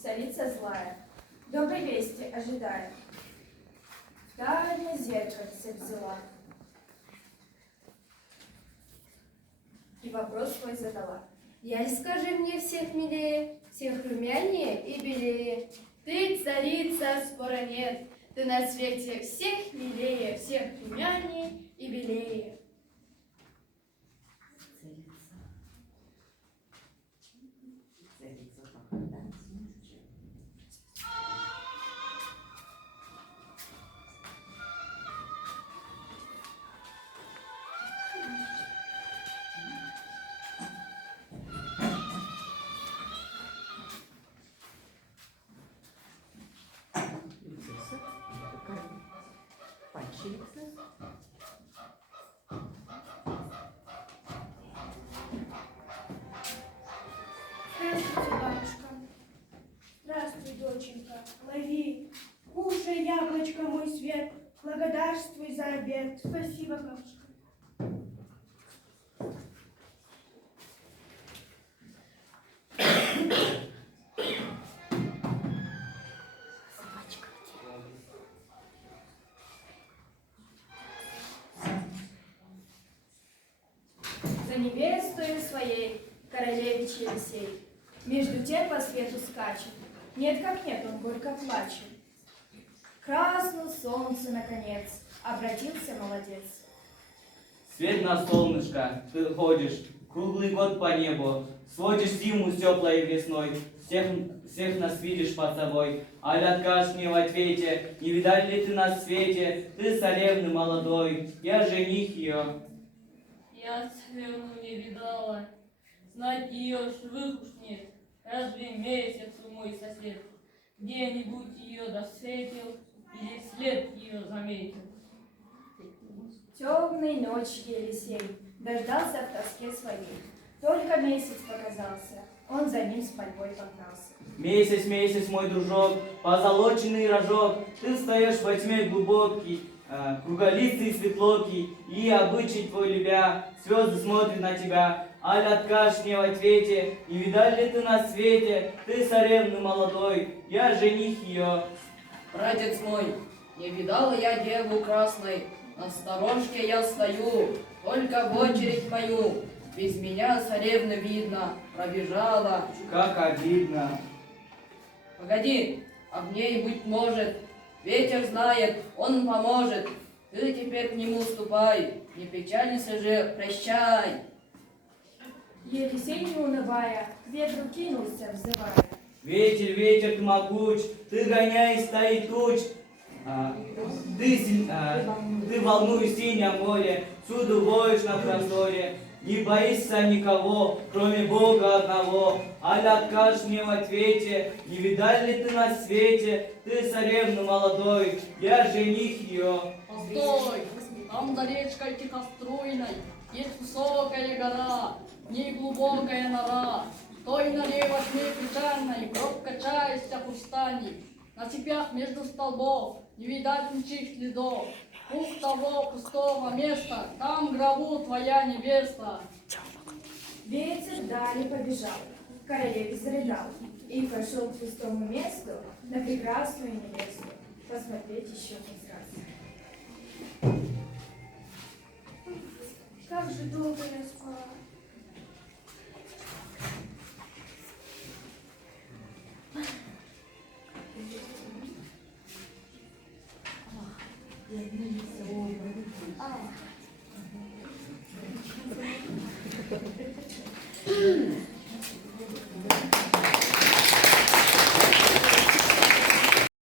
царица злая, доброй вести ожидая. В тайне зеркальце взяла и вопрос свой задала. Яль, скажи мне, всех милее, всех румянее и белее. Ты царица, спора нет, ты на свете всех милее, всех румянее и белее. Здравствуйте, батюшка. Здравствуй, доченька. Лови, кушай, яблочко, мой свет. Благодарствуй за обед. Спасибо, бабушка. За невестою своей королевич Елисей между тем по свету скачет. Нет, как нет, он горько плачет. Краснул солнце, наконец, обратился молодец. Свет на солнышко, ты ходишь круглый год по небу, сводишь зиму с теплой весной, всех нас видишь под собой. Аль откажешь мне в ответе, не видать ли ты на свете, ты царевны молодой, я жених ее. Я царевну не видала, знать ее живых уж нет. Разве месяц мой сосед где-нибудь ее досветил или след ее заметил? Темной ночи Елисей дождался в тоске своей. Только месяц показался, он за ним с пальбой погнался. Месяц, месяц, мой дружок, позолоченный рожок, ты встаешь во тьме глубокий, круголистый и светлокий, и обычай твой любя, звезды смотрят на тебя. Аль откажешь мне в ответе, не видали ли ты на свете, ты царевны молодой, я жених ее. Братец мой, не видала я деву красной, на сторожке я стою, только в очередь мою, без меня царевна видно, пробежала. Как обидно. Погоди, а в ней быть может, ветер знает, он поможет, ты теперь к нему ступай, не печалься же, прощай. Елисей, не унывая, к ветру кинулся, взывая. Ветер, ветер, ты могуч, ты гоняй стаи туч, ты волнуй синее море, всюду воешь на просторе, не боишься никого, кроме Бога одного. Аль откажешь мне в ответе, не видали ли ты на свете, ты царевна молодой, я жених ее. Постой, там за речкой тихоструйной есть высокая гора, в ней глубокая нора. Той норе возьми печальной, гроб качайся в пустани. На цепях между столбов не видать ничьих следов. Пух того пустого места, там в гробу твоя невеста. Ветер далее побежал, королевич зарыдал и пошел к пустому месту на прекрасную невесту посмотреть еще раз. Как же долго я спала.